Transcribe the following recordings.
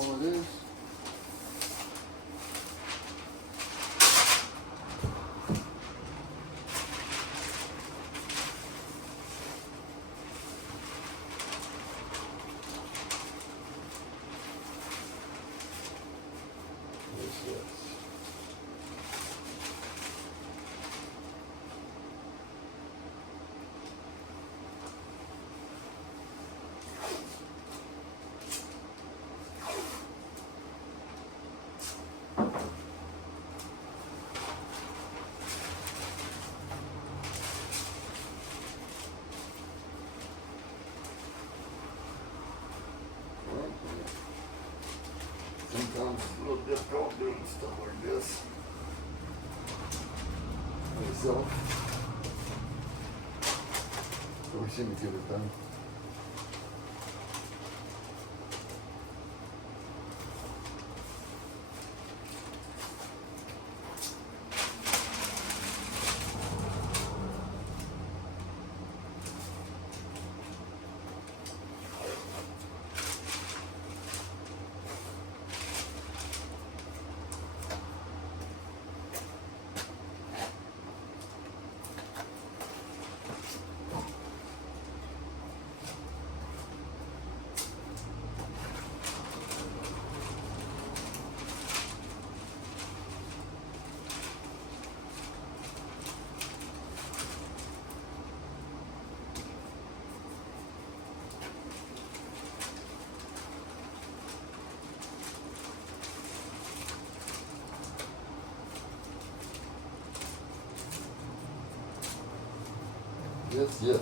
all it is. Sometimes it's a little difficult doing stuff like this myself. But we seem to get it done. Yes, yes.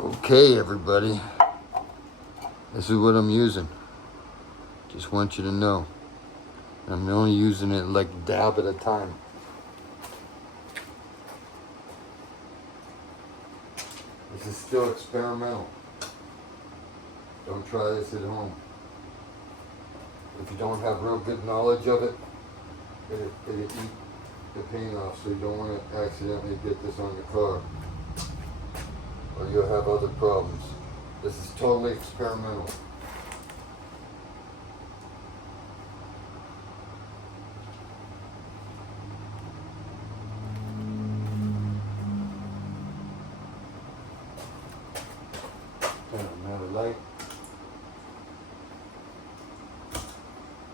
Okay, everybody, this is what I'm using. Just want you to know. I'm only using it like a dab at a time. This is still experimental. Don't try this at home. If you don't have real good knowledge of it, it'll eat the paint off, so you don't want to accidentally get this on your car, or you'll have other problems. This is totally experimental. Turn another light.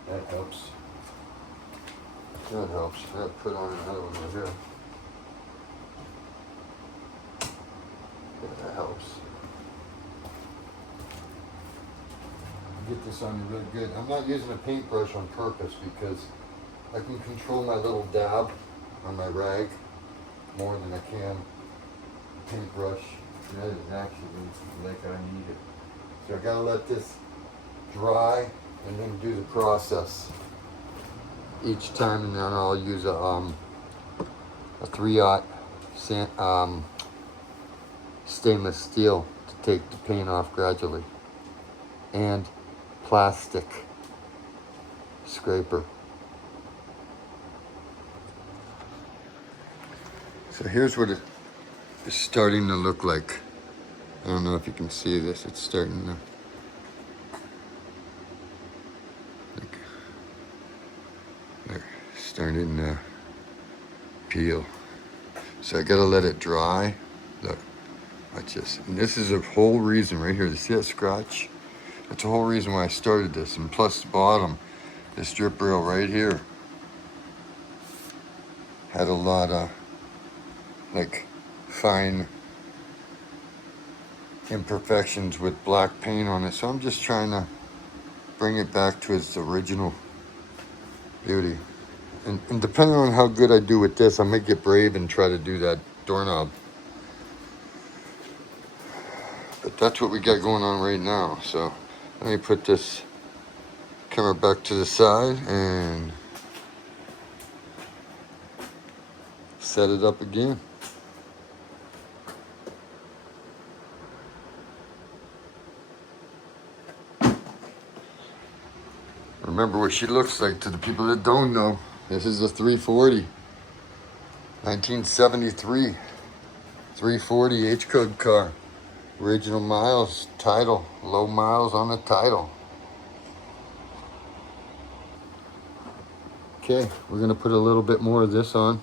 That helps. That helps. I'll put on another one right here. Yeah, that helps. Get this on you real good. I'm not using a paintbrush on purpose because I can control my little dab on my rag more than I can a paintbrush. That is actually like I need it. So I gotta let this dry and then do the process each time, and then I'll use a 3/0 stainless steel to take the paint off gradually, and plastic scraper. So here's what it is starting to look like. I don't know if you can see this. It's starting to they're starting to peel. So I gotta let it dry. Look, watch this. And this is a whole reason right here. You see that scratch? That's the whole reason why I started this. And plus the bottom, this drip rail right here had a lot of like fine imperfections with black paint on it. So I'm just trying to bring it back to its original beauty. And depending on how good I do with this, I might get brave and try to do that doorknob. But that's what we got going on right now. So let me put this camera back to the side and set it up again. Remember what she looks like to the people that don't know. This is a 340, 1973, 340 H-code car. Original miles, title, low miles on the title. Okay, we're gonna put a little bit more of this on.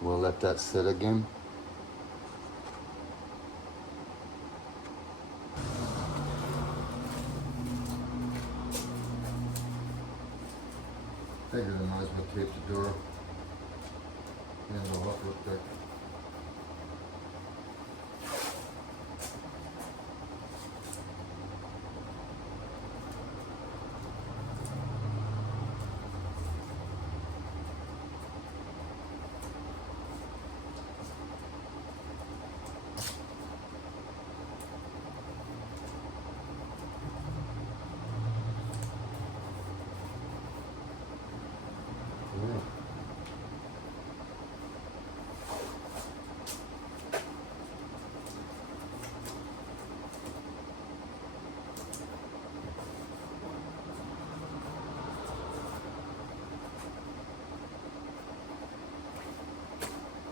We'll let that sit again. Figured I might as well tape the door handle up real quick.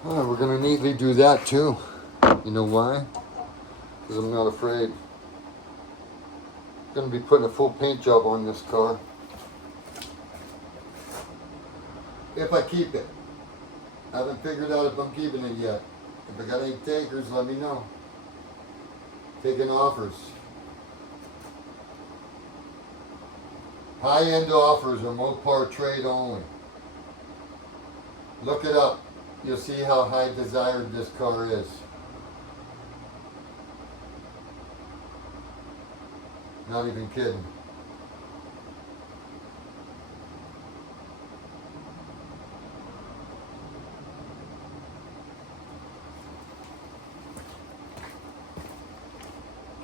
Alright, we're gonna neatly do that too. You know why? Because I'm not afraid. I'm gonna be putting a full paint job on this car. If I keep it. I haven't figured out if I'm keeping it yet. If I got any takers, let me know. Taking offers. High-end offers are Mopar trade only. Look it up. You'll see how high desired this car is. Not even kidding.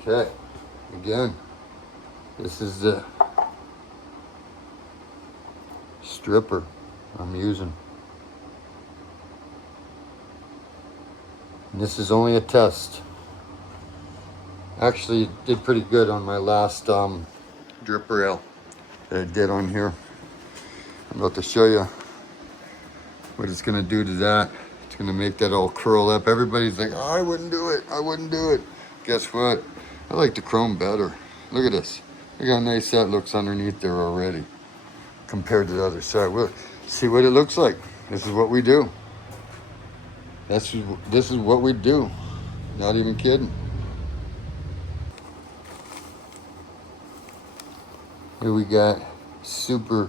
Okay, again, this is the stripper I'm using. And this is only a test. Actually, it did pretty good on my last drip rail that I did on here. I'm about to show you what it's gonna do to that. It's gonna make that all curl up. Everybody's like, oh, I wouldn't do it, I wouldn't do it. Guess what? I like the chrome better. Look at this. Look how nice that looks underneath there already compared to the other side. We'll see what it looks like. This is what we do. This is what we do. Not even kidding. Here we got super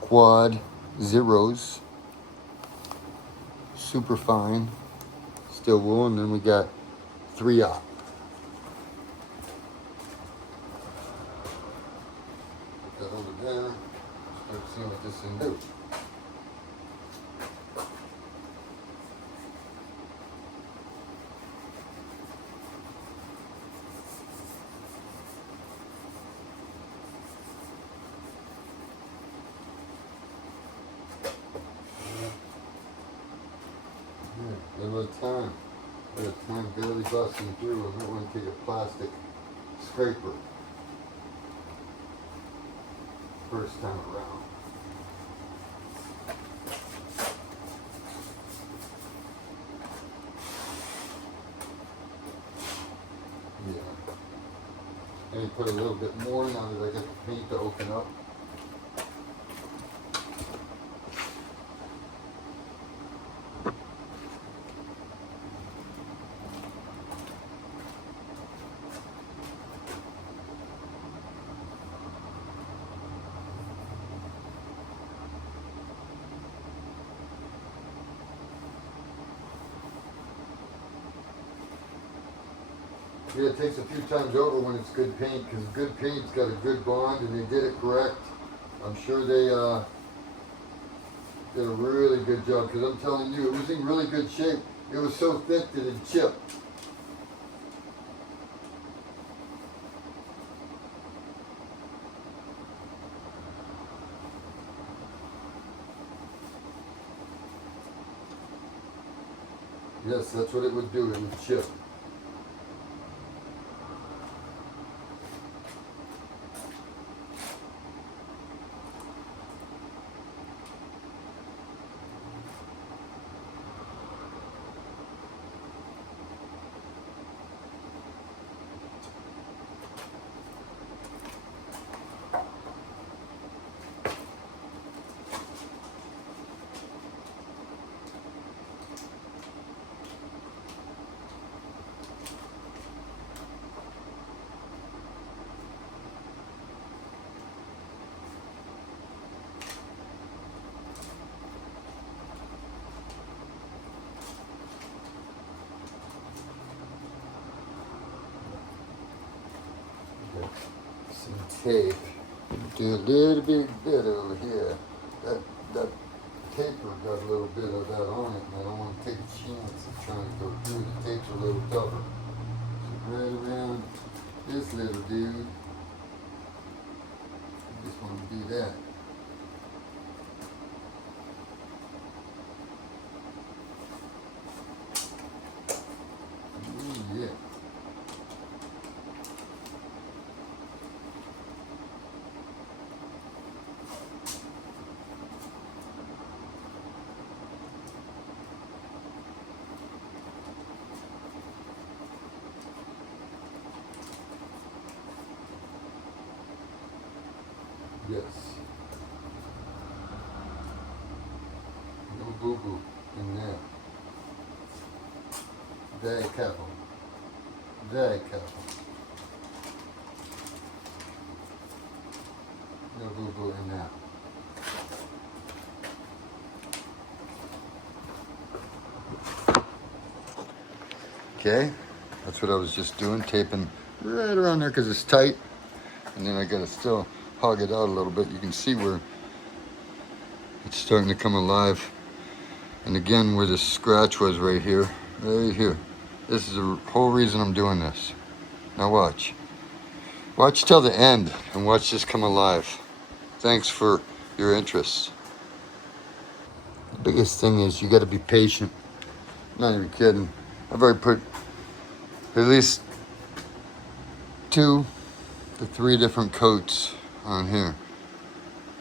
quad zeros. Super fine steel wool, and then we got 3-aught. Put that over there. Start seeing what this can do. Little time. Little time barely busting through. I might want to take a plastic scraper. First time around. Let me put a little bit more now that I get the paint to open up. Yeah, it takes a few times over when it's good paint, because good paint's got a good bond and they did it correct. I'm sure they did a really good job, because I'm telling you, it was in really good shape. It was so thick that it chipped. Yes, that's what it would do, it would chip. Some tape. Do a little bit over here. That taper got a little bit of that on it, and I don't want to take a chance of trying to go through. The tape's a little tougher. So right around this little dude. I just want to do that. Ooh, yeah. Yes. No boo-boo in there. Very careful. Very careful. No boo-boo in there. Okay, that's what I was just doing, taping right around there because it's tight. And then I gotta still hog it out a little bit. You can see where it's starting to come alive. And again, where the scratch was right here. This is the whole reason I'm doing this. Now watch. Watch till the end and watch this come alive. Thanks for your interest. The biggest thing is you gotta be patient. I'm not even kidding. I've already put at least 2 to 3 different coats on here.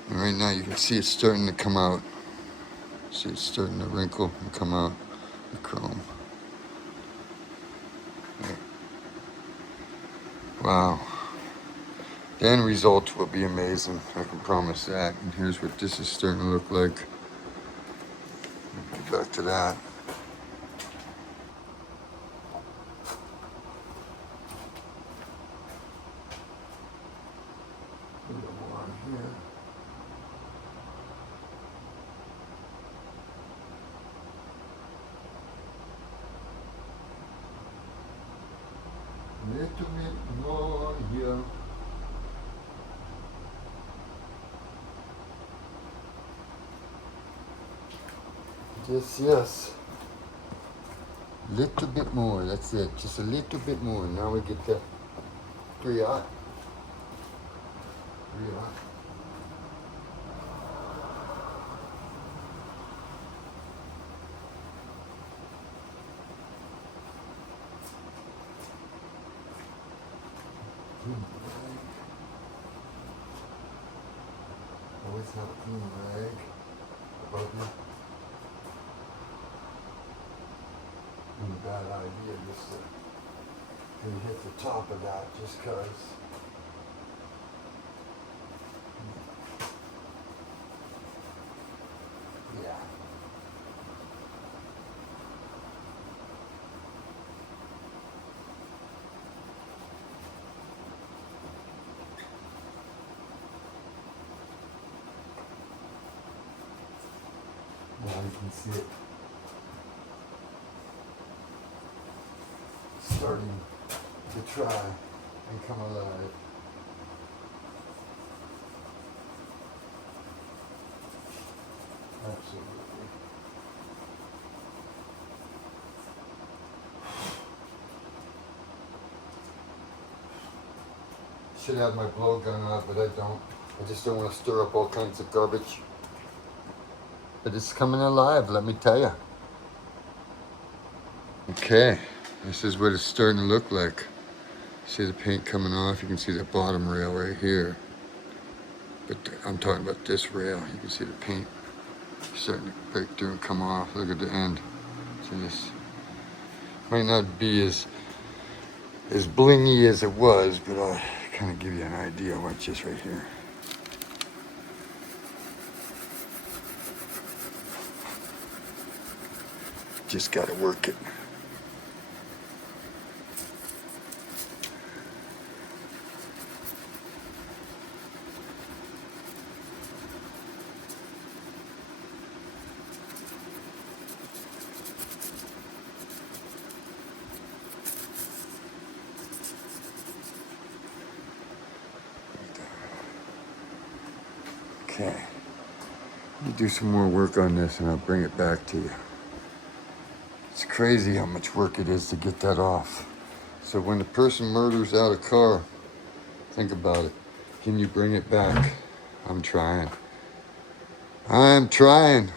And right now you can see it's starting to come out. See, it's starting to wrinkle and come out, the chrome. Yeah. Wow. The end result will be amazing, I can promise that. And here's what this is starting to look like. Back to that. A little more on here. A little bit more here. Yes. Little bit more, that's it. Just a little bit more. Now we get the 3-aught. 3-aught. Always have a clean rag above you. Bad idea just to and hit the top of that just because. Yeah. Now you can see it starting to try and come alive. Absolutely. Should have my blowgun out, but I don't. I just don't want to stir up all kinds of garbage. But it's coming alive, let me tell you. Okay, this is what it's starting to look like. See the paint coming off? You can see the bottom rail right here. But I'm talking about this rail. You can see the paint starting to break through and come off. Look at the end. So this might not be as blingy as it was, but I'll kind of give you an idea. Watch this right here. Just got to work it. Okay. Let me do some more work on this and I'll bring it back to you. It's crazy how much work it is to get that off. So when the person murders out a car, think about it. Can you bring it back? I'm trying. I'm trying.